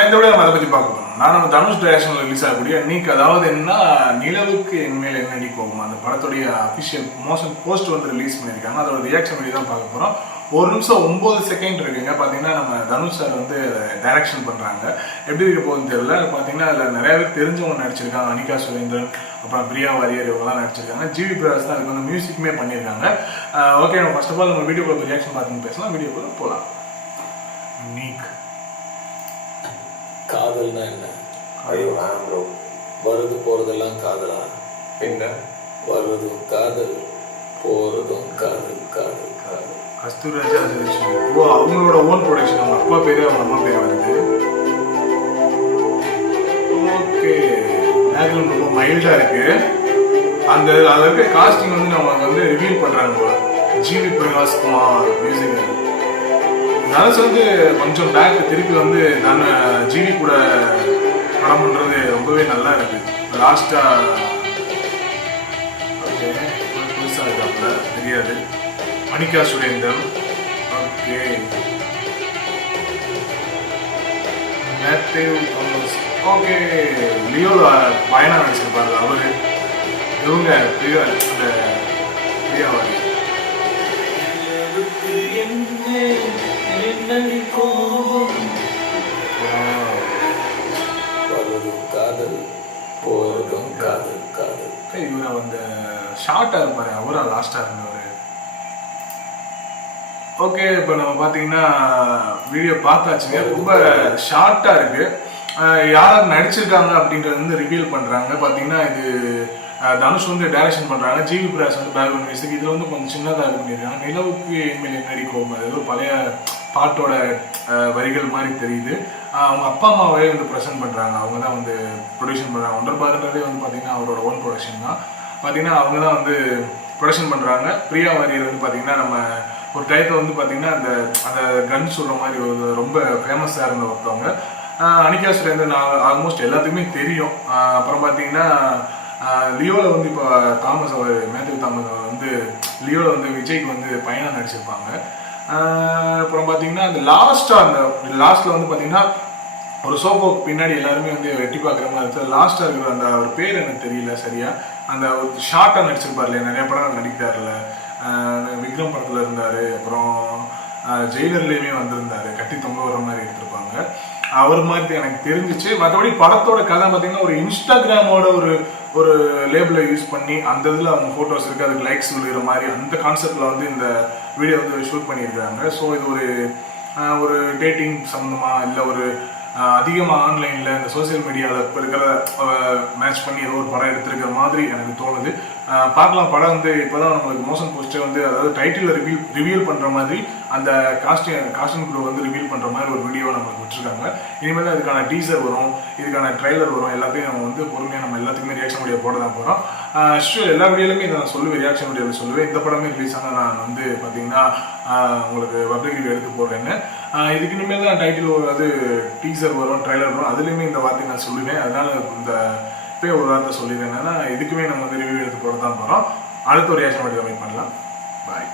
இந்த விட நம்ம அதை பற்றி பார்க்க போகிறோம். நான் நம்ம தனுஷ் டைரக்ஷனில் ரிலீஸ் ஆகக்கூடிய நீக்கு, அதாவது என்ன நிலவுக்கு என்மேல் என்ன அடி கோபம், அந்த படத்துடைய அஃபிஷியல் போஸ்ட் வந்து ரிலீஸ் பண்ணியிருக்காங்க. அதோட ரியாக்ஷன் வீடியோ தான் பார்க்க போகிறோம். 1 நிமிஷம் 9 செகண்ட் இருக்குங்க. பார்த்தீங்கன்னா நம்ம தனுஷ் சார் வந்து டைரக்ஷன் பண்ணுறாங்க. எப்படி இருக்க போகுதுன்னு தெரியல. பார்த்தீங்கன்னா அதில் நிறைய பேர் தெரிஞ்சவங்க நடிச்சிருக்காங்க. அனிகா சுரேந்திரன், அப்புறம் பிரியா வாரியர், இவங்கெல்லாம் நடிச்சிருக்காங்க. ஜிவி பிரகாஷ் தான் அதுக்கு வந்து மியூசிக்குமே பண்ணியிருக்காங்க. ஓகே, நம்ம ஃபர்ஸ்ட் ஆஃப் ஆல் நம்ம வீடியோக்குள்ள ரியாக்ஷன் பார்த்துன்னு பேசலாம். வீடியோக்குள்ள போகலாம். நீக் காதல்னா என்ன? ஐயோ ப்ரோ, வருது போறதெல்லாம் காதலா? என்ன வருதும் காதல், போறதும் காதல். காதல் காதல் கஸ்தூராஜா ஜெயலட்சுமி. ஓ, அவங்களோட ஓன் ப்ரொடக்ஷன். அவங்க அப்பா பேரு அவங்க அம்மா பேர் வருது. ஓகே, பேக்ரவுண்ட் ரொம்ப மைல்டா இருக்கு. அந்த அதில் இருக்க காஸ்டிங் வந்து நம்ம வந்து ரிவீல் பண்றாங்க போல. ஜிவி பிரகாஷ் குமார் மியூசிக். தனுஷ் வந்து கொஞ்சம் பேக் திருப்பி வந்து நான் ஜிவி கூட படம் பண்றது ரொம்பவே நல்லா இருக்கு. லாஸ்டா ஓகே, புதுசா இருக்காப்புல தெரியாது. அனிகா சுரேந்தர். ஓகே, மேத்யூ தாமஸ். ஓகே, லியோ பயனா நடிச்சிருப்பாரு அவரு. இவங்க அந்த பிரியாவாரி. காதல், போறதும் காதல். காதல் இவரை அந்த ஷார்ட்டா இருப்பாரு, அவரா லாஸ்டா இருந்தவர். ஓகே, இப்போ நம்ம பார்த்தீங்கன்னா வீடியோ பார்த்தாச்சுங்க. ரொம்ப ஷார்ட்டா இருக்கு. யார் நடிச்சிருக்காங்க அப்படின்றது வந்து ரிவீல் பண்றாங்க. பார்த்தீங்கன்னா இது தனுஷ் வந்து டைரக்ஷன் பண்றாங்க. ஜிவி பிரகாஷ் வந்து பேக்ரவுண்ட் மியூசிக். இதுல வந்து கொஞ்சம் சின்னதாக இது பண்ணியிருக்காங்க. நிலவுக்கு என்மேல் என்னடி கோபம், ஏதோ பழைய பாட்டோட வரிகள் மாதிரி தெரியுது. அவங்க அப்பா அம்மாவே வந்து ப்ரெசென்ட் பண்றாங்க. அவங்க தான் வந்து ப்ரொடியூஷன் பண்றாங்க. ஒன்றர்பாதுன்றதே வந்து பார்த்தீங்கன்னா அவரோட ஓன் ப்ரொடக்ஷன் தான். பார்த்தீங்கன்னா அவங்க தான் வந்து ப்ரொடக்ஷன் பண்றாங்க. பிரியா வாரியர் வந்து பார்த்தீங்கன்னா நம்ம ஒரு டைத்தில் வந்து பார்த்தீங்கன்னா அந்த அந்த கன் சொல்ற மாதிரி ஒரு ரொம்ப ஃபேமஸாக இருந்த ஒருத்தவங்க. அனிகா சுரேந்தர் ஆல்மோஸ்ட் எல்லாத்துக்குமே தெரியும். அப்புறம் பார்த்தீங்கன்னா லியோவில் வந்து இப்போ தாமஸ் அவர் மேத்யூ தாமஸ் அவர் வந்து லியோவில் வந்து விஜய்க்கு வந்து பையனாக நடிச்சிருப்பாங்க. அப்புறம் பார்த்தீங்கன்னா அந்த லாஸ்ட்டில் வந்து பார்த்தீங்கன்னா ஒரு சோஃபாவுக்கு பின்னாடி எல்லாருமே வந்து வெட்டி பார்க்குற மாதிரி இருக்குது. லாஸ்ட்டாக இருக்கிற அந்த அவர் பேர் எனக்கு தெரியல சரியா. அந்த ஒரு ஷார்ட்டாக நடிச்சிருப்பார் இல்லையா, நிறைய படம் நடிக்கிறார்ல. விக்ரம் படத்தில் இருந்தார். அப்புறம் ஜெயிலர்லேயுமே வந்திருந்தார். கட்டி தொங்க வர மாதிரி எடுத்திருப்பாங்க. அவர் மாதிரி எனக்கு தெரிஞ்சிச்சு. மற்றபடி படத்தோட கதை பார்த்தீங்கன்னா ஒரு இன்ஸ்டாகிராமோட ஒரு லேபிளை யூஸ் பண்ணி அந்த இதில் அவங்க ஃபோட்டோஸ் இருக்குது, அதுக்கு லைக்ஸ் விழுகிற மாதிரி அந்த கான்செப்டில் வந்து இந்த வீடியோ வந்து ஷூட் பண்ணியிருக்காங்க. ஸோ இது ஒரு டேட்டிங் சம்மந்தமாக இல்லை ஒரு அதிகமாக ஆன்லைனில் இந்த சோசியல் மீடியாவில் இப்போ இருக்கிற மேட்ச் பண்ணி ஏதோ ஒரு படம் எடுத்திருக்கிற மாதிரி எனக்கு தோணுது. பார்க்கலாம். படம் வந்து இப்போ தான் நம்மளுக்கு மோஷன் போஸ்டே வந்து அதாவது டைட்டிலில் ரிவீல் பண்ணுற மாதிரி அந்த காஸ்டியூம் குரூ வந்து ரிவீல் பண்ணுற மாதிரி ஒரு வீடியோ நம்மளுக்கு விட்டுருக்காங்க. இனிமேல் தான் இதுக்கான டீசர் வரும், இதுக்கான ட்ரெய்லர் வரும். எல்லாத்தையும் நம்ம வந்து பொறுமையாக நம்ம எல்லாத்துக்குமே ரியாக்ஷன் வீடியோ போட தான் போகிறோம். எல்லா வீடியோலுமே இதை நான் சொல்லுவேன், ரியாக்ஷன் வீடியோவில் சொல்லுவேன். இந்த படமே ரிலீஸ் ஆனால் நான் வந்து பார்த்தீங்கன்னா உங்களுக்கு பப்ளிக் ரிவ்யூ எடுத்து போடுறேன்னு. இதுக்கு இனிமேல் தான் டைட்டில் அது டீசர் வரும், ட்ரெய்லர் வரும். அதுலேயுமே இந்த வார்த்தையை நான் சொல்லுவேன். அதனால இந்த இப்போயே ஒரு வார்த்தை சொல்லிடுறேன். என்னன்னா இதுக்குமே நம்ம வந்து ரிவ்யூ எடுத்து போட தான் போகிறோம். அடுத்த ஒரு ரியாக்ஷன் வீடியோ வெயிட் பண்ணலாம். பாய்.